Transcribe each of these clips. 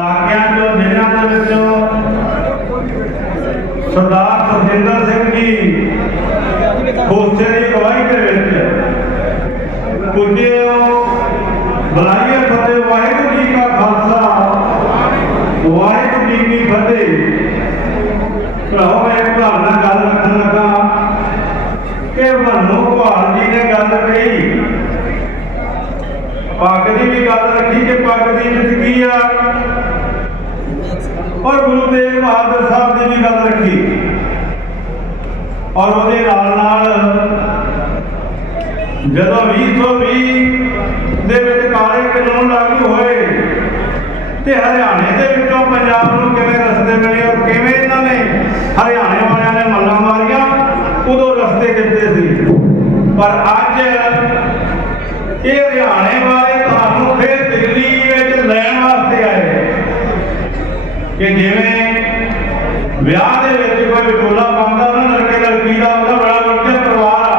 ਇਲਾਕਿਆਂ ਚੋਂ ਜ਼ਿਲ੍ਹਿਆਂ ਦੇ ਵਿੱਚੋਂ ਸਰਦਾਰ ਸੁਖਜਿੰਦਰ ਸਿੰਘ ਜੀ ਖੋਸੇ ਦੀ ਅਗਵਾਈ ਦੇ ਵਿੱਚ। ਪੁੱਜੇ ਬੁਲਾਈਏ ਫਤਿਹ, ਵਾਹਿਗੁਰੂ ਜੀ ਕਾ ਖਾਲਸਾ। ਵਾਹਿਗੁਰੂ ਜੀ ਕੀ ਫਤਿਹ। ਭਰਾਓ, ਮੈਂ ਇੱਕ ਗੱਲ ਨਾਲ ਗੱਲ ਰੱਖਣ ਲੱਗਾ। ਕਿ ਮਨੂ ਭਾਲ ਜੀ ਨੇ ਗੱਲ ਕਹੀ। ਪੱਗ ਦੀ ਵੀ ਗੱਲ ਰੱਖੀ ਕਿ ਪੱਗ ਦੀ ਜਿੱਤ ਕੀ ਆ? ਔਰ ਗੁਰੂ ਤੇਗ ਬਹਾਦਰ ਸਾਹਿਬ ਦੀ ਵੀ ਗੱਲ ਰੱਖੀ। ਔਰ ਉਹਦੇ ਨਾਲ ਨਾਲ ਜਦੋਂ 2020 ਦੇ ਵਿੱਚ ਕਾਲੇ ਕਾਨੂੰਨ ਲਾਗੂ ਹੋਏ ਤੇ ਹਰਿਆਣੇ ਦੇ ਵਿੱਚੋਂ ਪੰਜਾਬ ਨੂੰ ਕਿਵੇਂ ਰਸਤੇ ਮਿਲੇ ਔਰ ਕਿਵੇਂ ਇਹਨਾਂ ਨੇ ਹਰਿਆਣੇ ਵਾਲਿਆਂ ਨੇ ਮੱਲਾਂ ਮਾਰੀਆਂ, ਉਦੋਂ ਰਸਤੇ ਦਿੱਤੇ ਸੀ? ਪਰ ਅੱਜ ਇਹ ਹਰਿਆਣੇ ਵਾਲੇ ਤੁਹਾਨੂੰ ਫਿਰ ਦਿੱਲੀ ਵਿੱਚ ਲੈਣ ਵਾਸਤੇ ਆਏ। ਕਿ ਜਿਵੇਂ ਵਿਆਹ ਦੇ ਵਿੱਚ ਕੋਈ ਵਿਟੋਲਾ ਪਾਉਂਦਾ ਨਾ ਲੜਕੇ ਲੜਕੀ ਦਾ ਉਹਦਾ ਬੜਾ ਵੱਡਾ ਪਰਿਵਾਰ ਆ।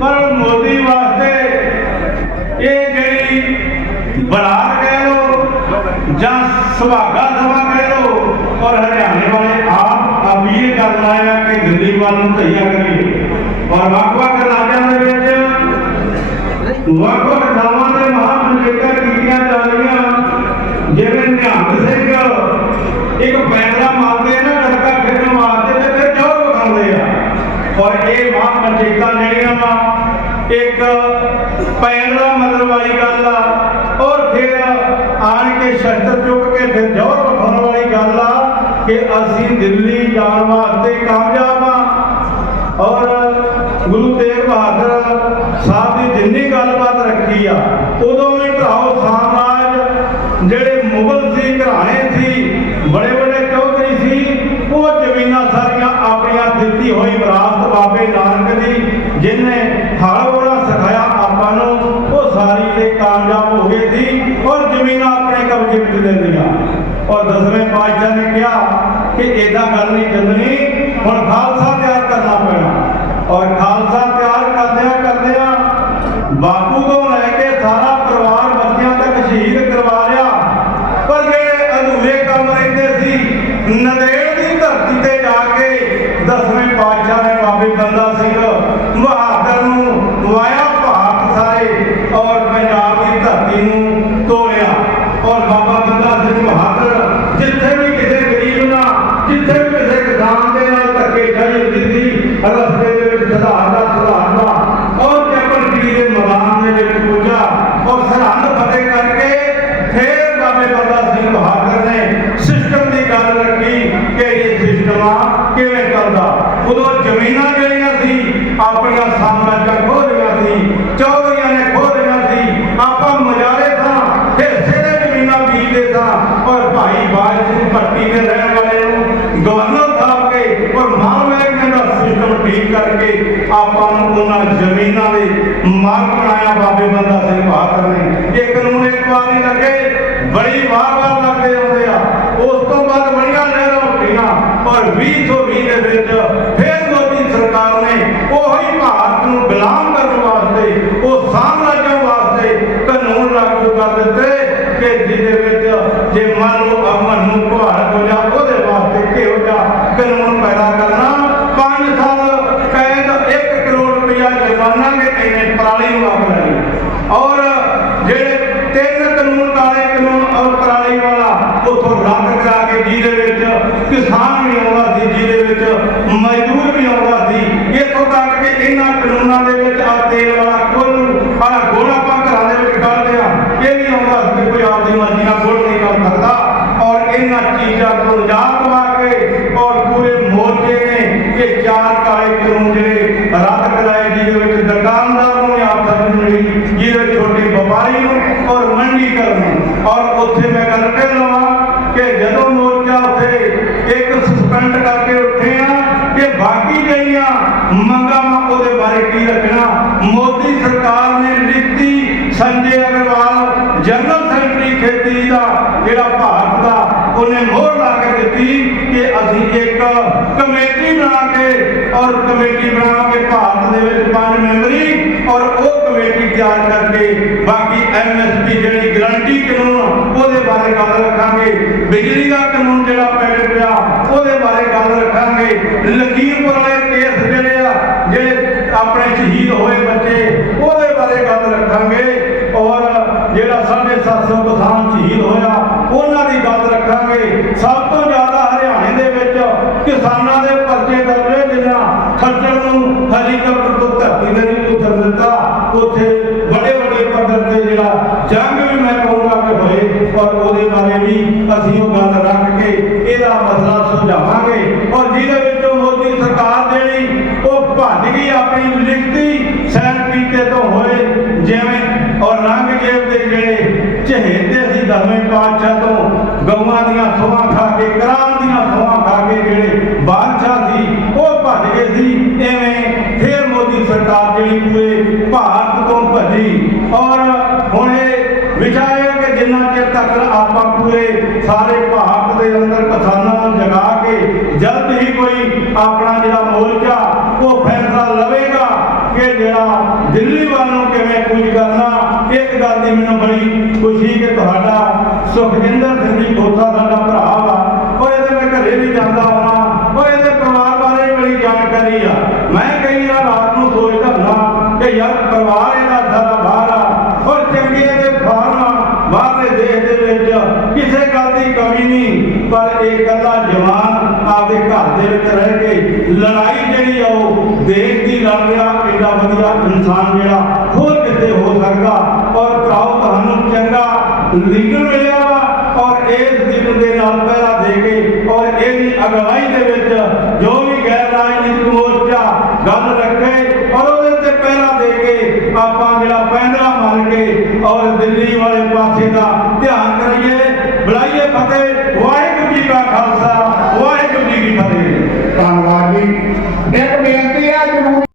ਪਰ ਮੋਦੀ ਵਾਸਤੇ ਇਹ ਜਿਹੜੀ ਬਰਾਤ ਕਹਿ ਲੋ ਜਾਂ ਸੁਭਾਗਾ ਸਭਾ ਕਹਿ ਲੋ ਔਰ ਹਰਿਆਣੇ ਵਾਲੇ ਆਪ ਅਪੀਲ ਕਰਨ ਆਏ ਆ ਕਿ ਦਿੱਲੀ ਵੱਲ ਨੂੰ ਤਈਆ ਕਰੀਏ। ਔਰ ਵੱਖ-ਵੱਖ ਰਾਜਾਂ ਦੇ ਵਿੱਚ, ਵੱਖ-ਵੱਖ ਥਾਵਾਂ ਦੇ ਮਹਾਨ ਕੀਤੀਆਂ ਜਾ ਰਹੀਆਂ ਜਿਵੇਂ ਨਿਹੰਗ ਸਿੰਘ ਇੱਕ ਪੈਂਦਾ ਮਾਰਦੇ ਨਾ, ਲੜਕਾ ਖੇਡਣ ਵਾਸਤੇ ਤੇ ਫਿਰ ਜੋਰ ਵਿਖਾਉਂਦੇ ਆ? ਔਰ ਇਹ ਮਹਾਮੰਡਲੀਆਂ ਜਿਹੜੀਆਂ ਵਾ ਇੱਕ ਪੈਂਦਾ ਮਤਲਬ ਵਾਲੀ ਗੱਲ ਆ, ਔਰ ਫਿਰ ਆਣ ਕੇ ਸ਼ਸਤਰ ਚੁੱਕ ਕੇ ਫਿਰ ਜੋਰ ਵਿਖਾਉਣ ਵਾਲੀ ਗੱਲ ਆ ਕਿ ਅਸੀਂ ਦਿੱਲੀ ਜਾਣ ਵਾਸਤੇ ਕਾਮਯਾਬ ਆ। ਔਰ ਗੁਰੂ ਤੇਗ ਬਹਾਦਰ ਸਾਹਿਬ ਦੀ ਜਿੰਨੀ ਗੱਲਬਾਤ ਰੱਖੀ ਆ, ਉਦੋਂ ਵੀ ਭਰਾਓ ਸਾਮਰਾਜ ਜਿਹੜੇ ਮੁਗਲ ਸੀ, ਘਰਾਣੇ ਸੀ ਬੜੇ ਬੜੇ ਚੌਧਰੀ ਸੀ ਉਹ ਜ਼ਮੀਨਾਂ ਸਾਰੀਆਂ ਆਪਣੀਆਂ ਦਿੱਤੀ ਹੋਈ ਵਿਰਾਸਤ ਬਾਬੇ ਨਾਨਕ ਦੀ ਜਿਨਨੇ ਹਲ ਬੋਲਾ ਸਿਖਾਇਆ ਆਪਾਂ ਨੂੰ ਉਹ ਸਾਰੀ ਤੇ ਕਾਮਯਾਬ ਹੋ ਗਏ ਸੀ ਔਰ ਜ਼ਮੀਨਾਂ ਆਪਣੇ ਕਬਜ਼ੇ ਵਿੱਚ ਲੈ ਲਈਆਂ ਔਰ ਦਸਵੇਂ ਪਾਤਸ਼ਾਹ ਨੇ ਕਿਹਾ ਕਿ ਏਦਾਂ ਗੱਲ ਨਹੀਂ ਚੱਲਣੀ ਹੁਣ ਖਾਲਸਾ ਤਿਆਰ ਕਰਨਾ ਪੈਣਾ ਔਰ ਖਾਲਸਾ ਤਿਆਰ ਕਰਦਿਆਂ ਕਰਦਿਆਂ ਬਾਪੂ ਤੋਂ ਲੈ ਕੇ ਸਾਰਾ ਪਰਿਵਾਰ ਬੱਚਿਆਂ ਤੱਕ ਸ਼ਹੀਦ ਕਰਵਾ ਲਿਆ ਪਰ ਜਿਹੜੇ ਅਧੂਰੇ ਕੰਮ ਰਹਿੰਦੇ ਸੀ ਨੰਦੇੜ ਦੀ ਧਰਤੀ ਤੇ ਜਾ ਕੇ ਦਸਵੇਂ ਪਾਤਸ਼ਾਹ ਨੇ ਬਾਬੇ ਬੰਦਾ ਸਿੰਘ ਬਹਾਦਰ ਨੂੰ ਵਾਇਆ ਭਾਰਤ ਸਾਰੇ ਔਰ ਪੰਜਾਬ ਦੀ ਧਰਤੀ ਨੂੰ ਤੋੜਿਆ ਔਰ ਬਾਬਾ ਬੰਦਾ ਸਿੰਘ ਬਹਾਦਰ ਜਿੱਥੇ ਵੀ ਕਿਸੇ ਗਰੀਬ ਨਾਲ ਜਿੱਥੇ ਵੀ ਕਿਸੇ ਕਿਸਾਨ ਦੇ ਨਾਲ ਧੱਕੇ ਖਾਈ ਹੁੰਦੀ ਸੀ ਰਸਤੇ ਦੇ ਵਿੱਚ ਸੁਧਾਰ ਦਾ ਸੁਧਾਰ ਦਾ ਔਰ ਜਪਨਗੀ ਦੇ ਮੈਦਾਨ ਦੇ ਵਿੱਚ ਪੁੱਜਾ ਔਰ ਸਰਹੰਦ ਫਤਿਹ ਕਰਕੇ ਫੇਰ ਬਾਬੇ ਬੰਦਾ ਸਿੰਘ ਬਹਾਦਰ ਨੇ ਸਿਸਟਮ ਦੀ ਗੱਲ ਰੱਖੀ ਕਿ ਇਹ ਸਿਸਟਮ ਆ ਕਿਵੇਂ ਚੱਲਦਾ ਉਦੋਂ ਜ਼ਮੀਨਾਂ ਜਿਹੜੀਆਂ ਸੀ ਆਪਣੀਆਂ ਸਾਮਰਾਜਾਂ ਖੋਹ ਰਹੀਆਂ ਸੀ ਚੌਧਰੀਆਂ ਨੇ ਖੋਹ ਰਹੀਆਂ ਸੀ ਆਪਾਂ ਮਜਾਰੇ ਸਾਂ ਹਿੱਸੇ ਦੇ ਜ਼ਮੀਨਾਂ ਬੀਜਦੇ ਸਾਂ ਔਰ ਭਾਈ ਬਾਜ ਸਿੰਘ ਭੱਟੀ ਦੇ ਰਹਿਣ ਵਾਲੇ ਨੂੰ ਗਵਰਨਰ ਸਾਹਿਬ ਕੇ ਔਰ ਮਾਲ ਮਹਿਕਮੇ ਦਾ ਸਿਸਟਮ ਠੀਕ ਕਰਕੇ ਆਪਾਂ ਨੂੰ ਉਹਨਾਂ ਜ਼ਮੀਨਾਂ ਦੇ ਮਾਲਕ ਬਣਾਇਆ ਬਾਬੇ ਬੰਦਾ ਸਿੰਘ ਬਹਾਦਰ ਨੇ। ਇਹ ਕਾਨੂੰਨ ਇੱਕ ਵਾਰ ਨਹੀਂ ਲੱਗੇ, ਬੜੀ ਵਾਰ ਵਾਰ ਲੱਗਦੇ ਆਉਂਦੇ ਆ। ਉਸ ਤੋਂ ਬਾਅਦ ਬੜੀਆਂ ਨਹਿਰਾਂ ਉੱਠੀਆਂ ਔਰ 2020 ਦੇ ਵਿੱਚ ਉੱਥੋਂ ਰੱਦ ਕਰਾ ਕੇ ਜਿਹਦੇ ਵਿੱਚ, ਕਿਸਾਨ ਵੀ ਆਉਂਦਾ ਸੀ ਜਿਹਦੇ ਵਿੱਚ, ਮਜ਼ਦੂਰ ਵੀ ਆਉਂਦਾ ਸੀ। ਇੱਥੋਂ ਤੱਕ ਕਿ ਇਹਨਾਂ ਕਾਨੂੰਨਾਂ ਦੇ ਵਿੱਚ ਆ ਤੇਲ ਵਾਲਾ ਕੁੱਲ ਆ ਗੋਲਾ ਆਪਾਂ ਘਰਾਂ ਦੇ ਵਿੱਚ ਕੱਢਦੇ ਆ ਇਹ ਵੀ ਆਉਂਦਾ ਸੀ ਕਿ ਕੋਈ ਆਪਦੀ ਮਰਜ਼ੀ ਨਾਲ ਗੁੜ ਨਹੀਂ ਕਰ ਸਕਦਾ ਔਰ ਇਹਨਾਂ ਚੀਜ਼ਾਂ ਤੋਂ ਨਿਜਾਤ ਪਾ ਕੇ ਔਰ ਪੂਰੇ ਮੋਰਚੇ ਨੇ ਇਹ ਚਾਰ ਕਾਲੇ ਕਾਨੂੰਨ ਜਿਹੜੇ ਰੱਦ ਕਰਾਏ ਜਿਹਦੇ ਵਿੱਚ ਦੁਕਾਨਦਾਰ ਨੂੰ ਵੀ ਆਪ ਮਿਲੀ ਜਿਹਦੇ ਵਿੱਚ ਛੋਟੇ ਵਪਾਰੀ ਨੂੰ ਔਰ ਮੰਡੀਕਰਨ ਔਰ ਉੱਥੇ ਮੈਂ ਗੱਲ ਕਰ ਲਵਾਂ ਕਿ ਜਦੋਂ ਮੋਰਚਾ ਉੱਥੇ ਇੱਕ ਸਸਪੈਂਡ ਕਰਕੇ ਉੱਠੇ ਆ ਕਿ ਬਾਕੀ ਜਿਹੜੀਆਂ ਮੰਗਾਂ ਉਹਦੇ ਬਾਰੇ ਕੀ ਰੱਖਣਾ? ਮੋਦੀ ਸਰਕਾਰ ਨੇ ਨੀਤੀ ਸੰਜੇ ਅਗਰਵਾਲ, ਜਨਰਲ ਸੈਕਟਰੀ ਖੇਤੀ ਦਾ ਜਿਹੜਾ ਭਾਰਤ ਦਾ, ਉਹਨੇ ਮੋਹਰ ਲਾ ਕੇ ਦਿੱਤੀ ਕਿ ਅਸੀਂ ਇੱਕ ਕਮੇਟੀ ਬਣਾ ਕੇ ਔਰ ਕਮੇਟੀ ਬਣਾਵਾਂਗੇ ਭਾਰਤ ਦੇ ਵਿੱਚ ਪੰਜ ਮੈਂਬਰੀ ਔਰ ਉਹ ਕਮੇਟੀ ਤਿਆਰ ਕਰਕੇ ਬਾਕੀ ਐਮਐਸਪੀ ਜਿਹੜੀ ਗਰੰਟੀ ਕਾਨੂੰਨ ਉਹਦੇ ਬਾਰੇ ਗੱਲ ਰੱਖਾਂਗੇ। ਬਿਜਲੀ ਦਾ ਕਾਨੂੰਨ ਜਿਹੜਾ ਪੈਣ ਪਿਆ, ਉਹਦੇ ਬਾਰੇ ਗੱਲ ਰੱਖਾਂਗੇ। ਲਖੀਮਪੁਰ ਵਾਲੇ ਕੇਸ ਜਿਹੜੇ ਆ, ਜਿਹੜੇ ਆਪਣੇ ਸ਼ਹੀਦ ਹੋਏ ਬੱਚੇ, ਉਹਦੇ ਬਾਰੇ ਗੱਲ ਰੱਖਾਂਗੇ। ਔਰ ਜਿਹੜਾ 750 ਕਿਸਾਨ ਸ਼ਹੀਦ ਹੋਇਆ, ਉਹਨਾਂ ਦੀ ਗੱਲ ਰੱਖਾਂਗੇ। ਸਭ ਤੋਂ ਜ਼ਿਆਦਾ ਹਰਿਆਣੇ ਦੇ ਵਿੱਚ ਕਿਸਾਨਾਂ ਦੇ ਪਰਚੇ ਦਰਜੇ ਜਿੰਨਾ ਜਿਨ੍ਹਾਂ ਨੂੰ ਹੈਲੀਕਾਪਟਰ ਤੋਂ ਧਰਤੀ ਦੇ ਨਹੀਂ ਉਤਰ ਦਿੱਤਾ, ਉੱਥੇ ਵੱਡੇ ਵੱਡੇ ਪੱਧਰ ਤੇ ਜਿਹੜਾ ਜੰਗ ਵੀ ਮੈਂ ਕਹੂੰਗਾ ਕਿ ਹੋਏ ਔਰ ਉਹਦੇ ਬਾਰੇ ਵੀ ਅਸੀਂ ਉਹ ਗੱਲ ਰੱਖ ਕੇ ਇਹਦਾ ਮਸਲਾ ਸੁਲਝਾਵਾਂਗੇ ਔਰ ਜਿਹਦੇ ਵਿੱਚੋਂ ਮੋਦੀ ਸਰਕਾਰ ਜਿਹੜੀ ਉਹ ਭੱਜ ਗਈ ਆਪਣੀ ਲਿਖਤੀ ਸੈਨ ਕੀਤੇ ਤੋਂ ਹੋਏ ਜਿਵੇਂ ਔਰ ਰੰਗ ਜੇਬ ਦੇ ਜਿਹੜੇ ਚਹੇਤੇ ਸੀ ਦਸਵੇਂ ਪਾਤਸ਼ਾਹ ਤੋਂ ਗਊਆਂ ਦੀਆਂ ਸੋਹਾਂ ਖਾ ਕੇ ਕਰਾਮ ਦੀਆਂ ਸੋਹਾਂ ਖਾ ਕੇ ਜਿਹੜੇ ਬਾਦਸ਼ਾਹ ਸੀ ਉਹ ਭੱਜ ਗਏ ਸੀ ਐਵੇਂ ਫੇਰ ਮੋਦੀ ਸਰਕਾਰ ਜਿਹੜੀ ਪੂਰੇ ਭਾਰਤ ਤੋਂ ਭੱਜੀ ਔਰ ਹੁਣ ਇਹ ਵਿਚਾਰ ਹੈ ਕਿ ਜਿੰਨਾ ਚਿਰ ਤੱਕ ਆਪਾਂ ਪੂਰੇ ਸਾਰੇ ਭਾਰਤ ਦੇ ਅੰਦਰ ਕਿਸਾਨਾਂ ਨੂੰ ਜਗਾ ਕੇ ਜਲਦ ਹੀ ਕੋਈ ਆਪਣਾ ਜਿਹੜਾ ਮੋਰਚਾ ਉਹ ਫੈਸਲਾ ਲਵੇਗਾ ਕਿ ਜਿਹੜਾ ਦਿੱਲੀ ਵੱਲ ਨੂੰ ਕਿਵੇਂ ਕੁਝ ਕਰਨਾ ਇੱਕ ਗੱਲ ਦੀ ਮੈਨੂੰ ਬੜੀ ਖੁਸ਼ੀ ਕਿ ਤੁਹਾਡਾ ਸੁਖਜਿੰਦਰ ਸਿੰਘ ਜੀ ਖੋਤਾ ਸਾਡਾ ਭਰਾ ਵਾ। ਉਹ ਇਹਦੇ ਮੈਂ ਘਰੇ ਵੀ ਜਾਂਦਾ ਹਾਂ ਉਹ ਇਹਦੇ ਪਰਿਵਾਰ ਬਾਰੇ ਵੀ ਬੜੀ ਜਾਣਕਾਰੀ ਆ। ਮੈਂ ਕਈ ਵਾਰ ਰਾਤ ਨੂੰ ਸੋਚਦਾ ਹੁੰਦਾ ਕਿ ਯਾਰ ਪਰਿਵਾਰ ਇਹਦਾ ਸਾਰਾ ਬਾਹਰ ਆ। ਔਰ ਚੰਗੇ ਇਹਦੇ ਫਾਰਮ ਬਾਹਰਲੇ ਦੇਸ਼ ਦੇ ਵਿੱਚ। ਕਿਸੇ ਗੱਲ ਦੀ ਕਮੀ ਨਹੀਂ। ਪਰ ਇਹ ਇਕੱਲਾ ਜਵਾਨ ਆਪਦੇ ਘਰ ਦੇ ਵਿੱਚ ਰਹਿ ਕੇ ਲੜਾਈ ਜਿਹੜੀ ਆ ਉਹ ਦੇਸ਼ ਦੀ ਲੜ ਰਿਹਾ, ਇੰਨਾ ਵਧੀਆ ਇਨਸਾਨ ਜਿਹੜਾ ਹੋਰ ਕਿਤੇ ਹੋ ਸਕਦਾ ਔਰ ਭਰਾਓ ਤੁਹਾਨੂੰ ਚੰਗਾ ਲੀਡਰ ਮਿਲਿਆ ਵਾ ਔਰ ਇਸ ਦਿਨ ਦੇ ਨਾਲ ਪਹਿਰਾ ਦੇ ਕੇ ਔਰ ਇਹਦੀ ਅਗਵਾਈ ਦੇ ਵਿੱਚ ਜੋ ਵੀ ਗੈਰ ਰਾਜਨੀਤਿਕ ਮੋਰਚਾ ਗੱਲ ਰੱਖੇ ਔਰ ਉਹਦੇ ਤੇ ਪਹਿਰਾ ਦੇ ਕੇ ਆਪਾਂ ਜਿਹੜਾ ਪੈਂਦਰਾ ਮੰਨ ਕੇ ਔਰ ਦਿੱਲੀ ਵਾਲੇ ਪਾਸੇ ਦਾ